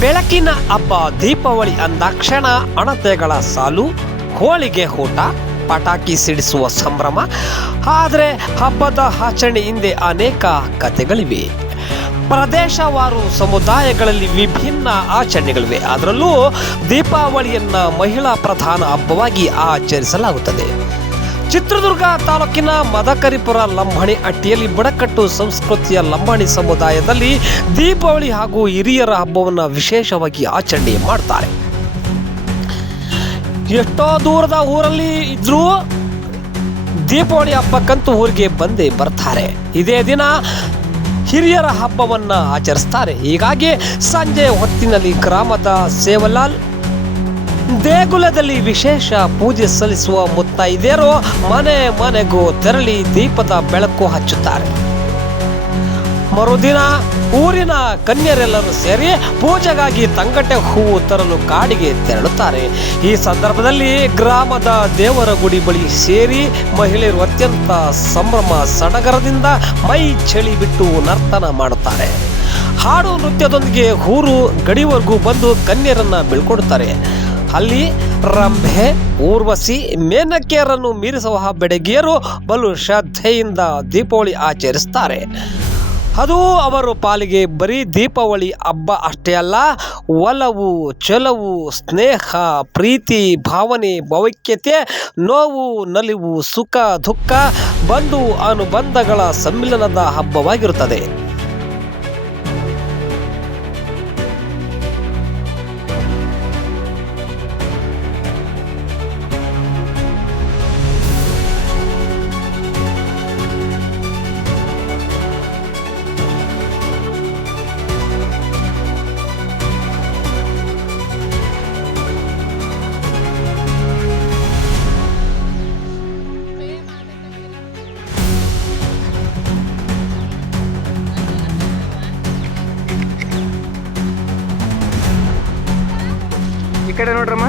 ಬೆಳಕಿನ ಹಬ್ಬ ದೀಪಾವಳಿ ಅಂದಾಕ್ಷಣ ಅಣತೆಗಳ ಸಾಲು ಹೋಳಿಗೆ ಊಟ, ಪಟಾಕಿ ಸಿಡಿಸುವ ಸಂಭ್ರಮ. ಆದರೆ ಹಬ್ಬದ ಆಚರಣೆ ಹಿಂದೆ ಅನೇಕ ಕಥೆಗಳಿವೆ. ಪ್ರದೇಶವಾರು ಸಮುದಾಯಗಳಲ್ಲಿ ವಿಭಿನ್ನ ಆಚರಣೆಗಳಿವೆ. ಅದರಲ್ಲೂ ದೀಪಾವಳಿಯನ್ನು ಮಹಿಳಾ ಪ್ರಧಾನ ಹಬ್ಬವಾಗಿ ಆಚರಿಸಲಾಗುತ್ತದೆ. ಚಿತ್ರದುರ್ಗ ತಾಲೂಕಿನ ಮದಕರಿಪುರ ಲಂಬಾಣಿ ಅಟ್ಟಿಯಲ್ಲಿ ಬುಡಕಟ್ಟು ಸಂಸ್ಕೃತಿಯ ಲಂಬಾಣಿ ಸಮುದಾಯದಲ್ಲಿ ದೀಪಾವಳಿ ಹಾಗೂ ಹಿರಿಯರ ಹಬ್ಬವನ್ನು ವಿಶೇಷವಾಗಿ ಆಚರಣೆ ಮಾಡ್ತಾರೆ. ಎಷ್ಟೋ ದೂರದ ಊರಲ್ಲಿ ಇದ್ರೂ ದೀಪಾವಳಿ ಹಬ್ಬಕ್ಕಂತೂ ಊರಿಗೆ ಬಂದೇ ಬರ್ತಾರೆ. ಇದೇ ದಿನ ಹಿರಿಯರ ಹಬ್ಬವನ್ನು ಆಚರಿಸ್ತಾರೆ. ಹೀಗಾಗಿ ಸಂಜೆ ಹೊತ್ತಿನಲ್ಲಿ ಗ್ರಾಮದ ಸೇವಲಾಲ್ ದೇಗುಲದಲ್ಲಿ ವಿಶೇಷ ಪೂಜೆ ಸಲ್ಲಿಸುವ ಮುತ್ತೈದೆಯರು ಮನೆ ಮನೆಗೂ ತೆರಳಿ ದೀಪದ ಬೆಳಕು ಹಚ್ಚುತ್ತಾರೆ. ಮರುದಿನ ಊರಿನ ಕನ್ಯರೆಲ್ಲರೂ ಸೇರಿ ಪೂಜೆಗಾಗಿ ತಂಗಟೆ ಹೂವು ತರಲು ಕಾಡಿಗೆ ತೆರಳುತ್ತಾರೆ. ಈ ಸಂದರ್ಭದಲ್ಲಿ ಗ್ರಾಮದ ದೇವರ ಗುಡಿ ಬಳಿ ಸೇರಿ ಮಹಿಳೆಯರು ಅತ್ಯಂತ ಸಂಭ್ರಮ ಸಡಗರದಿಂದ ಮೈ ಚಳಿ ಬಿಟ್ಟು ನರ್ತನ ಮಾಡುತ್ತಾರೆ. ಹಾಡು ನೃತ್ಯದೊಂದಿಗೆ ಊರು ಗಡಿವರೆಗೂ ಬಂದು ಕನ್ಯರನ್ನ ಬೀಳ್ಕೊಡುತ್ತಾರೆ. ಅಲ್ಲಿ ರಂಭೆ ಊರ್ವಶಿ ಮೇನಕೆಯರನ್ನು ಮೀರಿಸುವ ಬೆಡಗಿಯರು ಬಲು ಶ್ರದ್ಧೆಯಿಂದ ದೀಪಾವಳಿ ಆಚರಿಸ್ತಾರೆ. ಅದು ಅವರು ಪಾಲಿಗೆ ಬರೀ ದೀಪಾವಳಿ ಹಬ್ಬ ಅಷ್ಟೇ ಅಲ್ಲ, ಒಲವು, ಚಲವು, ಸ್ನೇಹ, ಪ್ರೀತಿ, ಭಾವನೆ ಭವಿಕ್ಯತೆ ನೋವು, ನಲಿವು, ಸುಖ, ದುಃಖ, ಬಂಧು ಅನುಬಂಧಗಳ ಸಮ್ಮಿಲನದ ಹಬ್ಬವಾಗಿರುತ್ತದೆ. ಕಡೆ ನೋಡ್ರಮ್ಮ?